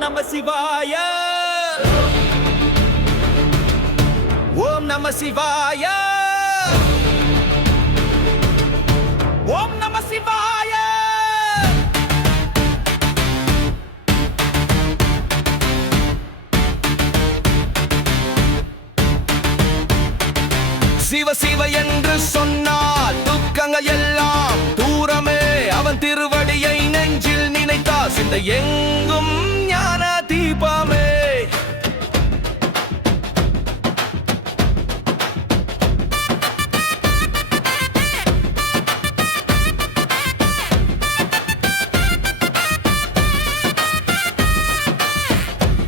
நம சிவாய ஓம் நம சிவாய ஓம் நம சிவாய சிவ சிவ என்று சொன்னால் துக்கங்கள் எல்லாம் தூரமே அவன் திருவடியை நெஞ்சில் நினைத்தா சிந்தை எங்கும் ஞான தீபமே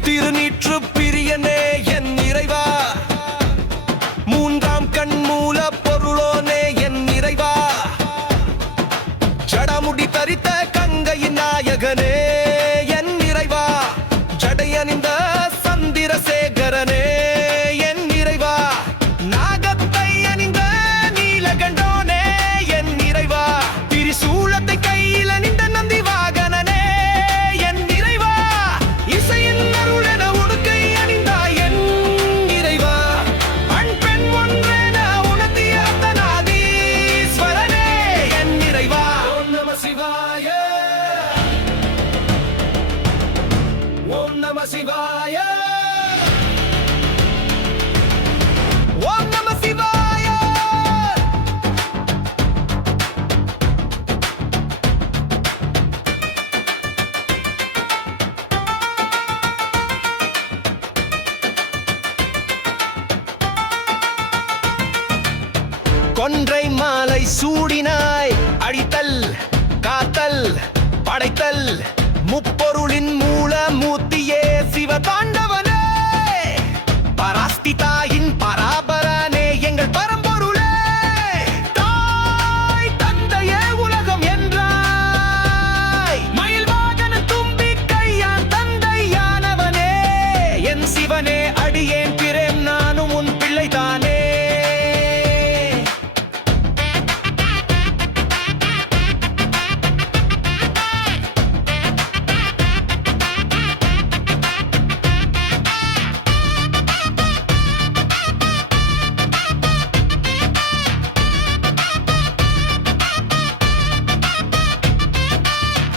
திருநீற்று பிரியனே என் இறைவா மூன்றாம் கண் மூல பொருளோனே என் இறைவா ஜடமுடி தரித்த கங்கையின் நாயகனே என் இறைவா ஜடையணிந்த சந்திரசேகரனே என் இறைவா நாகத்தை அணிந்த நீலகண்டோனே என் இறைவா திரிசூலத்தை கையில் அணிந்த நந்தி வாகனனே என் இறைவா இசையின் அருளென உடுக்கை அணிந்தாய் என் இறைவா ஆண் பெண் ஒன்றென உணர்த்திய அர்த்தநாதீஸ்வரனே என் இறைவா ஓம் நம சிவாய ஓம் நம சிவாய ஓம் நம சிவாய கொன்றை மாலை சூடினாய் அடித்தல் காத்தல் படைத்தல் முப்பொருளின் மூல மூர்த்தியே சிவதாண்டவனே பராஸ்தி தாயின் பராபரனே எங்கள் பரம்பொருளே தாய் தந்தையே உலகம் என்றாய் மயில் வாகன தும்பி கையான் தந்தையானவனே என் சிவனே அடியேன் பிரேம் நானும் உன் பிள்ளைதானே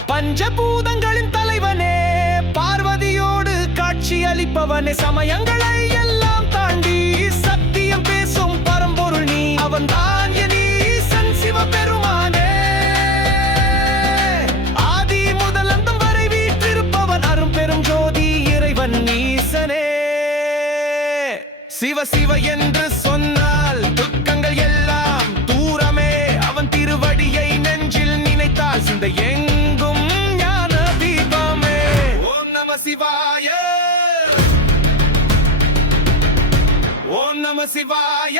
பஞ்சபூதங்களின் தலைவனே பார்வதியோடு காட்சி அளிப்பவனே சமயங்களை எல்லாம் தாண்டி சத்தியம் பேசும் பரம்பொருள் நீ அவன் தான் என் ஈசன் சிவபெருமானே ஆதி முதல் அந்தம் வரை வீற்றிருப்பவன் அரும் பெரும் ஜோதி இறைவன் ஈசனே சிவ சிவ என்று சொன்னால் துக்கங்கள் எல்லாம் தூரமே அவன் திருவடியை நெஞ்சில் நினைத்தால் சிந்தை எங்கும் ஞான தீபமே ஓம் நம சிவாய ஓம் நம சிவாய